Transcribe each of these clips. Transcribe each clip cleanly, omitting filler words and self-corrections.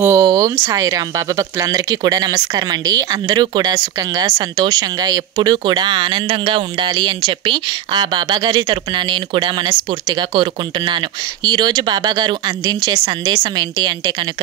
ఓం సాయిరాం. బాబా భక్తులందరికీ కూడా నమస్కారం అండి. అందరూ కూడా సుఖంగా సంతోషంగా ఎప్పుడూ కూడా ఆనందంగా ఉండాలి అని చెప్పి ఆ బాబాగారి తరపున నేను కూడా మనస్ఫూర్తిగా కోరుకుంటున్నాను. ఈరోజు బాబాగారు అందించే సందేశం ఏంటి అంటే కనుక,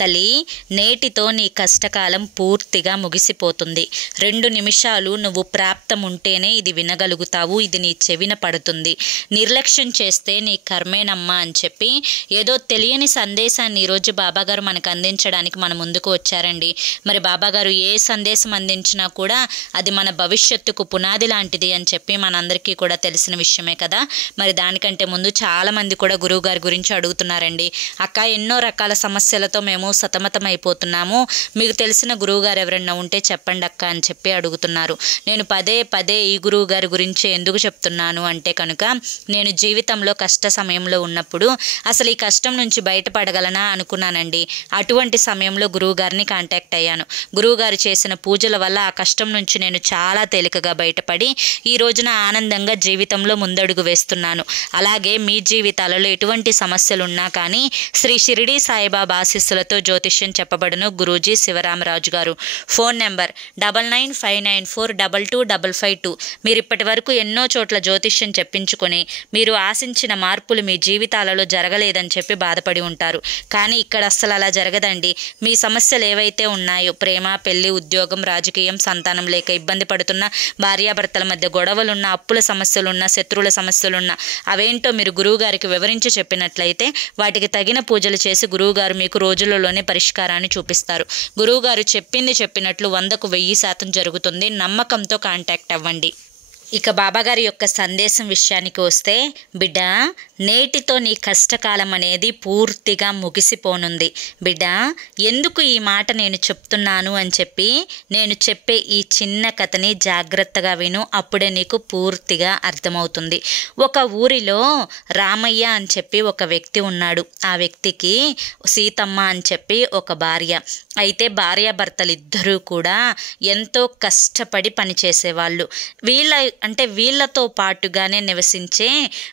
తల్లి, నేటితో నీ కష్టకాలం పూర్తిగా ముగిసిపోతుంది. 2 నిమిషాలు నువ్వు ప్రాప్తం ఉంటేనే ఇది వినగలుగుతావు, ఇది నీ చెవిన పడుతుంది. నిర్లక్ష్యం చేస్తే నీ కర్మేనమ్మా అని చెప్పి ఏదో తెలియని సందేశాన్ని ఈరోజు బాబాగారు మనకు అందించడానికి మన ముందుకు వచ్చారండి. మరి బాబాగారు ఏ సందేశం అందించినా కూడా అది మన భవిష్యత్తుకు పునాది లాంటిది అని చెప్పి మనందరికీ కూడా తెలిసిన విషయమే కదా. మరి దానికంటే ముందు చాలా మంది కూడా గురువు గారి గురించి అడుగుతున్నారండి. అక్క, ఎన్నో రకాల సమస్యలతో మేము సతమతం అయిపోతున్నాము, మీకు తెలిసిన గురువు గారు ఎవరైనా ఉంటే చెప్పండి అక్క అని చెప్పి అడుగుతున్నారు. నేను పదే పదే ఈ గురువు గారి గురించి ఎందుకు చెప్తున్నాను అంటే కనుక, నేను జీవితంలో కష్ట సమయంలో ఉన్నప్పుడు అసలు ఈ కష్టం నుంచి బయటపడగలనా అనుకున్నానండి. అటువంటి సమయంలో గురువుగారిని కాంటాక్ట్ అయ్యాను. గురువుగారు చేసిన పూజల వల్ల ఆ కష్టం నుంచి నేను చాలా తేలికగా బయటపడి ఈ రోజున ఆనందంగా జీవితంలో ముందడుగు వేస్తున్నాను. అలాగే మీ జీవితాలలో ఎటువంటి సమస్యలున్నా కానీ శ్రీ షిరిడి సాయిబాబా ఆశీస్సులతో జ్యోతిష్యం చెప్పబడును. గురూజీ శివరామరాజు గారు. Phone number 9959422552. మీరు ఇప్పటి వరకు ఎన్నో చోట్ల జ్యోతిష్యం చెప్పించుకొని మీరు ఆశించిన మార్పులు మీ జీవితాలలో జరగలేదని చెప్పి బాధపడి ఉంటారు. కానీ ఇక్కడ అస్సలు అలా జరగదండి. మీ సమస్యలు ఏవైతే ఉన్నాయో, ప్రేమ, పెళ్లి, ఉద్యోగం, రాజకీయం, సంతానం లేక ఇబ్బంది పడుతున్న, భార్యాభర్తల మధ్య గొడవలున్న, అప్పుల సమస్యలున్న, శత్రువుల సమస్యలున్న, అవేంటో మీరు గురువుగారికి వివరించి చెప్పినట్లయితే వాటికి తగిన పూజలు చేసి గురువుగారు మీకు రోజులలోనే పరిష్కారాన్ని చూపిస్తారు. గురువుగారు చెప్పినట్లు 100కు 1000% జరుగుతుంది. నమ్మకంతో కాంటాక్ట్ అవ్వండి. ఇక బాబాగారి యొక్క సందేశం విషయానికి వస్తే, బిడ్డ, నేటితో నీ కష్టకాలం అనేది పూర్తిగా ముగిసిపోనుంది. బిడ్డ, ఎందుకు ఈ మాట నేను చెప్తున్నాను అని చెప్పి నేను చెప్పే ఈ చిన్న కథని జాగ్రత్తగా విను, అప్పుడే నీకు పూర్తిగా అర్థమవుతుంది. ఒక ఊరిలో రామయ్య అని చెప్పి ఒక వ్యక్తి ఉన్నాడు. ఆ వ్యక్తికి సీతమ్మ అని చెప్పి ఒక భార్య. అయితే భార్యాభర్తలు ఇద్దరూ కూడా ఎంతో కష్టపడి పనిచేసేవాళ్ళు. వీళ్ళతో పాటుగానే నివసించే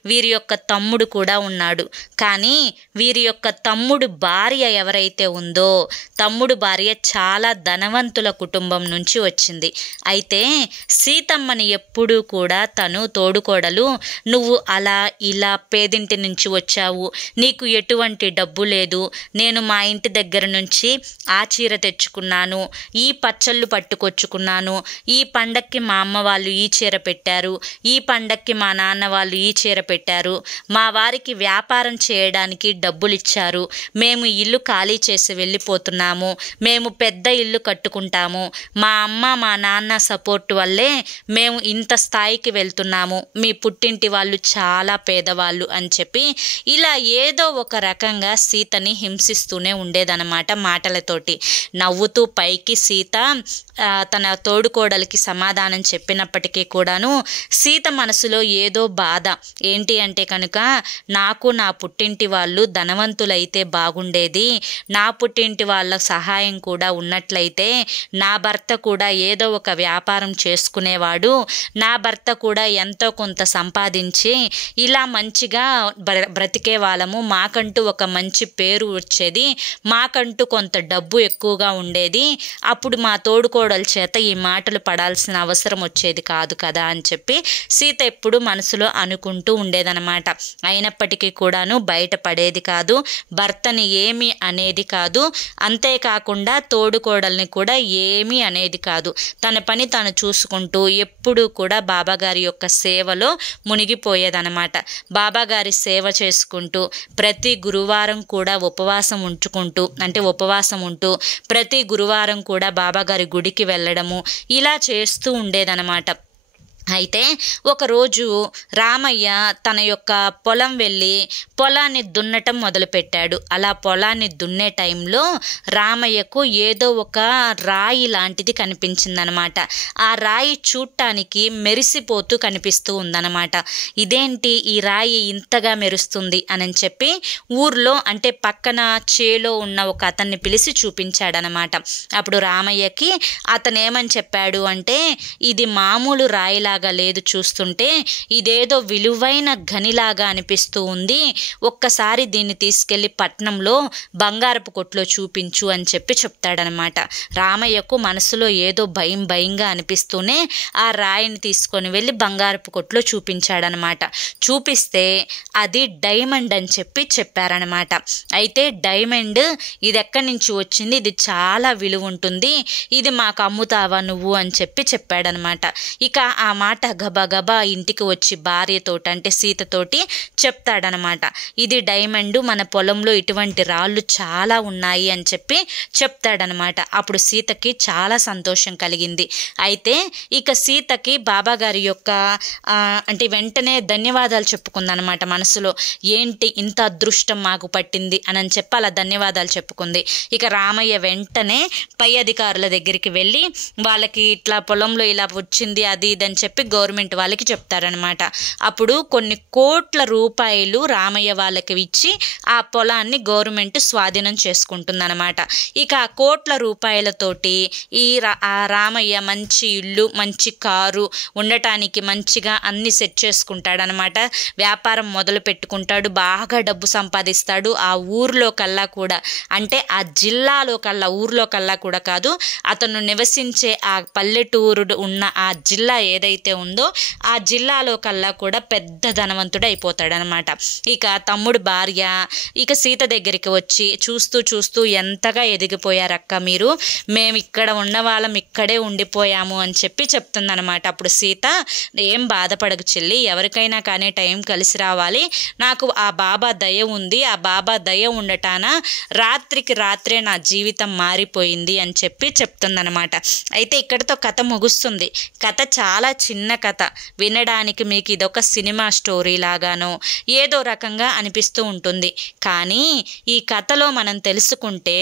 వీరి యొక్క తమ్ముడు కూడా ఉన్నాడు. కానీ వీరి యొక్క తమ్ముడు భార్య ఎవరైతే ఉందో, తమ్ముడు భార్య చాలా ధనవంతుల కుటుంబం నుంచి వచ్చింది. అయితే సీతమ్మని ఎప్పుడూ కూడా తను తోడుకోడలు, నువ్వు అలా ఇలా పేదింటి నుంచి వచ్చావు, నీకు ఎటువంటి డబ్బు లేదు, నేను మా ఇంటి దగ్గర నుంచి ఆ చీర తెచ్చుకున్నాను, ఈ పచ్చళ్ళు పట్టుకొచ్చుకున్నాను, ఈ పండక్కి మా అమ్మ వాళ్ళు ఈ చీర పెట్టారు, ఈ పండక్కి మా నాన్న వాళ్ళు ఈ చీర పెట్టారు, మా వారికి వ్యాపారం చేయడానికి డబ్బులు ఇచ్చారు, మేము ఇల్లు ఖాళీ చేసి వెళ్ళిపోతున్నాము, మేము పెద్ద ఇల్లు కట్టుకుంటాము, మా అమ్మ మా నాన్న సపోర్ట్ వల్లే మేము ఇంత స్థాయికి వెళ్తున్నాము, మీ పుట్టింటి వాళ్ళు చాలా పేదవాళ్ళు అని చెప్పి ఇలా ఏదో ఒక రకంగా సీతని హింసిస్తూనే ఉండేదన్నమాట మాటలతోటి. నవ్వుతూ పైకి సీత తన తోడుకోడలికి సమాధానం చెప్పినప్పటికీ కూడాను సీత మనసులో ఏదో బాధ. ఏంటి అంటే కనుక, నాకు నా పుట్టింటి వాళ్ళు ధనవంతులైతే బాగుండేది, నా పుట్టింటి వాళ్ళ సహాయం కూడా ఉన్నట్లయితే నా భర్త కూడా ఏదో ఒక వ్యాపారం చేసుకునేవాడు, నా భర్త కూడా ఎంతో కొంత సంపాదించి ఇలా మంచిగా బ్రతికే వాళ్ళము, మాకంటూ ఒక మంచి పేరు వచ్చేది, మాకంటూ కొంత డబ్బు ఎక్కువగా ఉండేది, అప్పుడు మా తోడుకోడల చేత ఈ మాటలు పడాల్సిన అవసరం వచ్చేది కాదు కదా అని చెప్పి సీత ఎప్పుడు మనసులో అనుకుంటూ ఉండేదన్నమాట. అయినప్పటికీ కూడాను బయటపడేది కాదు, భర్తని ఏమీ అనేది కాదు, అంతేకాకుండా తోడుకోడల్ని కూడా ఏమీ అనేది కాదు. తన పని తను చూసుకుంటూ ఎప్పుడూ కూడా బాబాగారి యొక్క సేవలో మునిగిపోయేదన్నమాట. బాబాగారి సేవ చేసుకుంటూ ప్రతి గురువారం కూడా ఉపవాసం ఉంటూ ప్రతి గురువారం కూడా బాబాగారి గుడికి వెళ్ళడము ఇలా చేస్తూ ఉండేదన్నమాట. అయితే ఒకరోజు రామయ్య తన యొక్క పొలం వెళ్ళి పొలాన్ని దున్నటం మొదలుపెట్టాడు. అలా పొలాన్ని దున్నే టైంలో రామయ్యకు ఏదో ఒక రాయి లాంటిది కనిపించిందనమాట. ఆ రాయి చూడటానికి మెరిసిపోతూ కనిపిస్తూ ఉందన్నమాట. ఇదేంటి ఈ రాయి ఇంతగా మెరుస్తుంది అని చెప్పి ఊర్లో అంటే పక్కన చేలో ఉన్న ఒక అతన్ని పిలిచి చూపించాడనమాట. అప్పుడు రామయ్యకి అతను ఏమని చెప్పాడు అంటే, ఇది మామూలు రాయిలా గనిలాగా లేదు, చూస్తుంటే ఇదేదో విలువైన గనిలాగా అనిపిస్తూ ఉంది, ఒక్కసారి దీన్ని తీసుకెళ్లి పట్నంలో బంగారపు కొట్లో చూపించు అని చెప్పి చెప్తాడనమాట. రామయ్యకు మనసులో ఏదో భయంగా అనిపిస్తూనే ఆ రాయిని తీసుకొని వెళ్ళి బంగారపు కొట్లో చూపించాడనమాట. చూపిస్తే అది డైమండ్ అని చెప్పారనమాట. అయితే డైమండ్ ఇది ఎక్కడి నుంచి వచ్చింది, ఇది చాలా విలువ ఉంటుంది, ఇది మాకు అమ్ముతావా నువ్వు అని చెప్పాడనమాట. ఇక ఆ మాట గబగబా ఇంటికి వచ్చి భార్యతోటి అంటే సీతతోటి చెప్తాడనమాట. ఇది డైమండ్, మన పొలంలో ఇటువంటి రాళ్ళు చాలా ఉన్నాయి అని చెప్తాడనమాట. అప్పుడు సీతకి చాలా సంతోషం కలిగింది. అయితే ఇక సీతకి బాబాగారి యొక్క అంటే వెంటనే ధన్యవాదాలు చెప్పుకుందనమాట మనసులో. ఏంటి ఇంత అదృష్టం మాకు పట్టింది అని చెప్పి అలా ధన్యవాదాలు చెప్పుకుంది. ఇక రామయ్య వెంటనే పై అధికారుల దగ్గరికి వెళ్ళి వాళ్ళకి ఇట్లా పొలంలో ఇలా వచ్చింది అది ఇదని చెప్పి గవర్నమెంట్ వాళ్ళకి చెప్తారనమాట. అప్పుడు కొన్ని కోట్ల రూపాయలు రామయ్య వాళ్ళకి ఇచ్చి ఆ పొలాన్ని గవర్నమెంట్ స్వాధీనం చేసుకుంటుందన్నమాట. ఇక ఆ కోట్ల రూపాయలతోటి ఆ రామయ్య మంచి ఇల్లు, మంచి కారు, ఉండటానికి మంచిగా అన్ని సెట్ చేసుకుంటాడనమాట. వ్యాపారం మొదలు పెట్టుకుంటాడు, బాగా డబ్బు సంపాదిస్తాడు. ఆ ఊర్లో కల్లా కూడా అంటే ఆ జిల్లాలో కల్లా, ఊర్లో కల్లా కూడా కాదు, అతను నివసించే ఆ పల్లెటూరు ఉన్న ఆ జిల్లా ఏదైతే ఉందో ఆ జిల్లాలో కల్లా కూడా పెద్ద ధనవంతుడు అయిపోతాడనమాట. ఇక తమ్ముడు భార్య ఇక సీత దగ్గరికి వచ్చి చూస్తూ ఎంతగా ఎదిగిపోయారక్క మీరు, మేము ఇక్కడ ఉన్న వాళ్ళం ఇక్కడే ఉండిపోయాము అని చెప్తుందనమాట. అప్పుడు సీత, ఏం బాధపడకు చెల్లి, ఎవరికైనా కానీ టైం కలిసి రావాలి, నాకు ఆ బాబా దయ ఉంది, ఆ బాబా దయ ఉండటాన రాత్రికి రాత్రే నా జీవితం మారిపోయింది అని చెప్తుందనమాట. అయితే ఇక్కడితో కథ ముగుస్తుంది. కథ చాలా చిన్న కథ, వినడానికి మీకు ఇదొక సినిమా స్టోరీ లాగానో ఏదో రకంగా అనిపిస్తూ ఉంటుంది. కానీ ఈ కథలో మనం తెలుసుకుంటే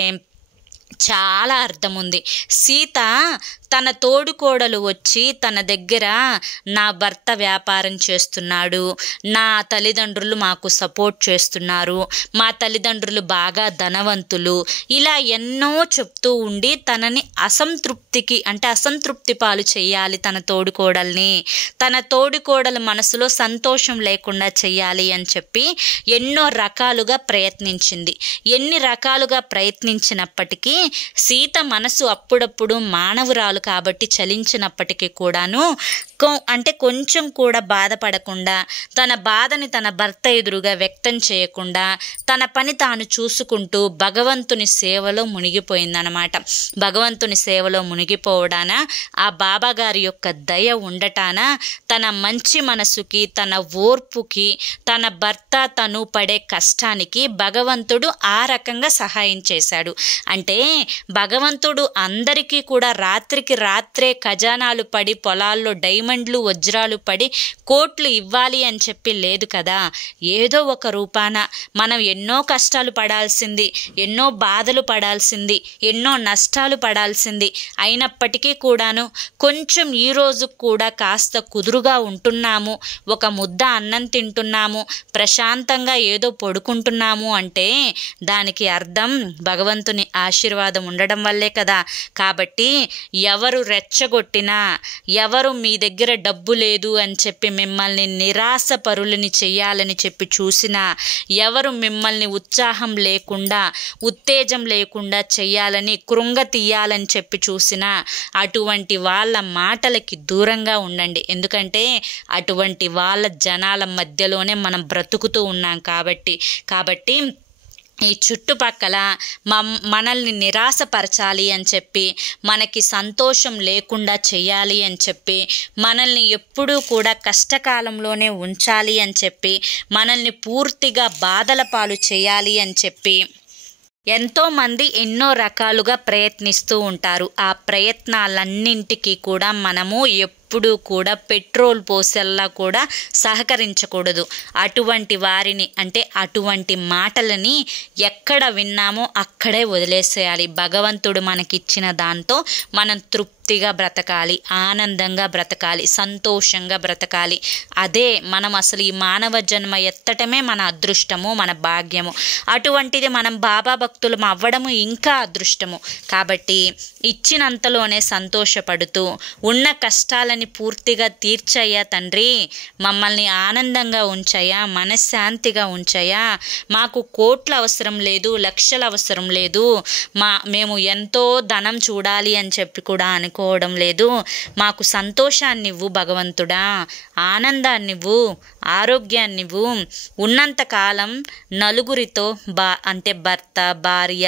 చాలా అర్థం ఉంది. సీత తన తోడుకోడలు వచ్చి తన దగ్గర నా భర్త వ్యాపారం చేస్తున్నాడు, నా తల్లిదండ్రులు మాకు సపోర్ట్ చేస్తున్నారు, మా తల్లిదండ్రులు బాగా ధనవంతులు, ఇలా ఎన్నో చెప్తూ ఉండి తనని అసంతృప్తి పాలు చేయాలి తన తోడుకోడల్ని, తన తోడుకోడల మనసులో సంతోషం లేకుండా చెయ్యాలి అని చెప్పి ఎన్నో రకాలుగా ప్రయత్నించింది. ఎన్ని రకాలుగా ప్రయత్నించినప్పటికీ సీత మనసు అప్పుడప్పుడు మానవురాలు కాబట్టి చలించినప్పటికీ కూడాను అంటే కొంచెం కూడా బాధపడకుండా, తన బాధని తన భర్త ఎదురుగా వ్యక్తం చేయకుండా తన పని తాను చూసుకుంటూ భగవంతుని సేవలో మునిగిపోయిందనమాట. భగవంతుని సేవలో మునిగిపోవడాన ఆ బాబాగారి యొక్క దయ ఉండటాన తన మంచి మనసుకి, తన ఓర్పుకి, తన భర్త తను పడే కష్టానికి భగవంతుడు ఆ రకంగా సహాయం చేశాడు. అంటే భగవంతుడు అందరికీ కూడా రాత్రికి రాత్రే ఖజానాలు పడి పొలాల్లో డైమండ్లు వజ్రాలు పడి కోట్లు ఇవ్వాలి అని చెప్పి లేదు కదా. ఏదో ఒక రూపాన మనం ఎన్నో కష్టాలు పడాల్సింది, ఎన్నో బాధలు పడాల్సింది, ఎన్నో నష్టాలు పడాల్సింది, అయినప్పటికీ కూడాను కొంచెం ఈరోజు కూడా కాస్త కుదురుగా ఉంటున్నాము, ఒక ముద్ద అన్నం తింటున్నాము, ప్రశాంతంగా ఏదో పడుకుంటున్నాము అంటే దానికి అర్థం భగవంతుని ఆశీర్వాదం ఉండడం వల్లే కదా. కాబట్టి ఎవరు రెచ్చగొట్టినా, ఎవరు మీ దగ్గర డబ్బు లేదు అని చెప్పి మిమ్మల్ని నిరాశ పరులని చెయ్యాలని చెప్పి చూసినా, ఎవరు మిమ్మల్ని ఉత్సాహం లేకుండా, ఉత్తేజం లేకుండా చెయ్యాలని, కృంగ తీయాలని చెప్పి చూసినా అటువంటి వాళ్ళ మాటలకి దూరంగా ఉండండి. ఎందుకంటే అటువంటి వాళ్ళ జనాల మధ్యలోనే మనం బ్రతుకుతూ ఉన్నాం కాబట్టి ఈ చుట్టుపక్కల మనల్ని నిరాశపరచాలి అని చెప్పి, మనకి సంతోషం లేకుండా చేయాలి అని చెప్పి, మనల్ని ఎప్పుడూ కూడా కష్టకాలంలోనే ఉంచాలి అని చెప్పి, మనల్ని పూర్తిగా బాధల పాలు చేయాలి అని చెప్పి ఎంతోమంది ఎన్నో రకాలుగా ప్రయత్నిస్తూ ఉంటారు. ఆ ప్రయత్నాలన్నింటికి కూడా మనము ఎప్పుడూ కూడా పెట్రోల్ పోసేలా కూడా సహకరించకూడదు. అటువంటి వారిని అంటే అటువంటి మాటలని ఎక్కడ విన్నామో అక్కడే వదిలేసేయాలి. భగవంతుడు మనకిచ్చిన దాంతో మనం తృప్తి తృప్తిగా బ్రతకాలి, ఆనందంగా బ్రతకాలి, సంతోషంగా బ్రతకాలి. అదే మనం అసలు ఈ మానవ జన్మ ఎత్తటమే మన అదృష్టము, మన భాగ్యము. అటువంటిది మనం బాబా భక్తులు అవ్వడము ఇంకా అదృష్టము. కాబట్టి ఇచ్చినంతలోనే సంతోషపడుతూ ఉన్న కష్టాలని పూర్తిగా తీర్చయ్యా తండ్రి, మమ్మల్ని ఆనందంగా ఉంచయ్యా, మనశ్శాంతిగా ఉంచయ్యా. మాకు కోట్ల అవసరం లేదు, లక్షల అవసరం లేదు, మేము ఎంతో ధనం చూడాలి అని చెప్పి కూడా అనుకోవడం లేదు. మాకు సంతోషాన్నివ్వు భగవంతుడా, ఆనందాన్నివ్వు, ఆరోగ్యాన్నివ్వు. ఉన్నంతకాలం నలుగురితో అంటే భర్త, భార్య,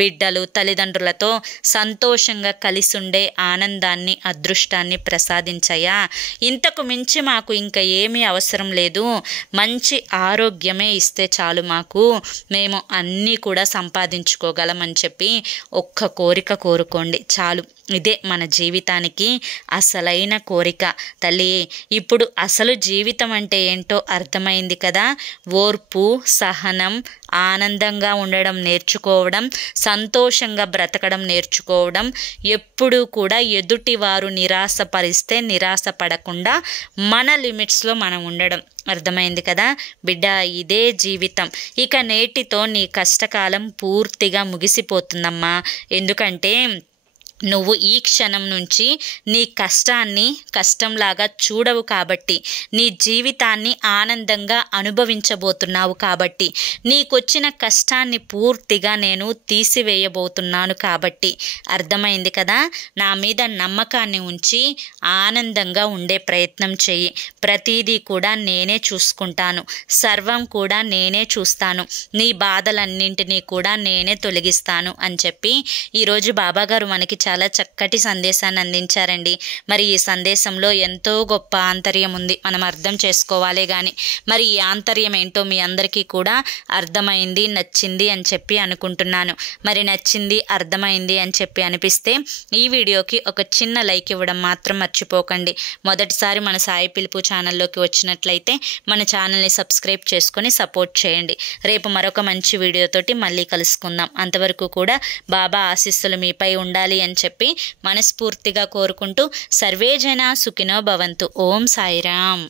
బిడ్డలు, తల్లిదండ్రులతో సంతోషంగా కలిసి ఉండే ఆనందాన్ని, అదృష్టాన్ని ప్రసాదించయ్యా. ఇంతకు మించి మాకు ఇంకా ఏమీ అవసరం లేదు. మంచి ఆరోగ్యమే ఇస్తే చాలు మాకు, మేము అన్నీ కూడా సంపాదించుకోగలమని చెప్పి ఒక్క కోరిక కోరుకోండి చాలు. ఇదే మన జీవితానికి అసలైన కోరిక. తల్లి, ఇప్పుడు అసలు జీవితం అంటే ఏంటో అర్థమైంది కదా. ఓర్పు, సహనం, ఆనందంగా ఉండడం నేర్చుకోవడం, సంతోషంగా బ్రతకడం నేర్చుకోవడం, ఎప్పుడూ కూడా ఎదుటి వారు నిరాశపరిస్తే నిరాశపడకుండా మన లిమిట్స్లో మనం ఉండడం. అర్థమైంది కదా బిడ్డ, ఇదే జీవితం. ఇక నేటితో నీ కష్టకాలం పూర్తిగా ముగిసిపోతుందమ్మా. ఎందుకంటే నువ్వు ఈ క్షణం నుంచి నీ కష్టాన్ని కష్టంలాగా చూడవు కాబట్టి, నీ జీవితాన్ని ఆనందంగా అనుభవించబోతున్నావు కాబట్టి, నీకొచ్చిన కష్టాన్ని పూర్తిగా నేను తీసివేయబోతున్నాను కాబట్టి. అర్థమైంది కదా. నా మీద నమ్మకాన్ని ఉంచి ఆనందంగా ఉండే ప్రయత్నం చెయ్యి. ప్రతిదీ కూడా నేనే చూసుకుంటాను, సర్వం కూడా నేనే చూస్తాను, నీ బాధలన్నింటినీ కూడా నేనే తొలగిస్తాను అని చెప్పి ఈరోజు బాబాగారు మనకి చాలా చక్కటి సందేశాన్ని అందించారండి. మరి ఈ సందేశంలో ఎంతో గొప్ప ఆంతర్యం ఉంది, మనం అర్థం చేసుకోవాలే కానీ. మరి ఈ ఆంతర్యం ఏంటో మీ అందరికీ కూడా అర్థమైంది, నచ్చింది అని చెప్పి అనుకుంటున్నాను. మరి నచ్చింది, అర్థమైంది అని చెప్పి అనిపిస్తే ఈ వీడియోకి ఒక చిన్న లైక్ ఇవ్వడం మాత్రం మర్చిపోకండి. మొదటిసారి మన సాయి పిలుపు ఛానల్లోకి వచ్చినట్లయితే మన ఛానల్ని సబ్స్క్రైబ్ చేసుకొని సపోర్ట్ చేయండి. రేపు మరొక మంచి వీడియోతోటి మళ్ళీ కలుసుకుందాం. అంతవరకు కూడా బాబా ఆశీస్సులు మీపై ఉండాలి అని చెప్పి మనస్ఫూర్తిగా కోరుకుంటూ సర్వే జన సుఖినో భవంతు. ఓం సాయిరామ్.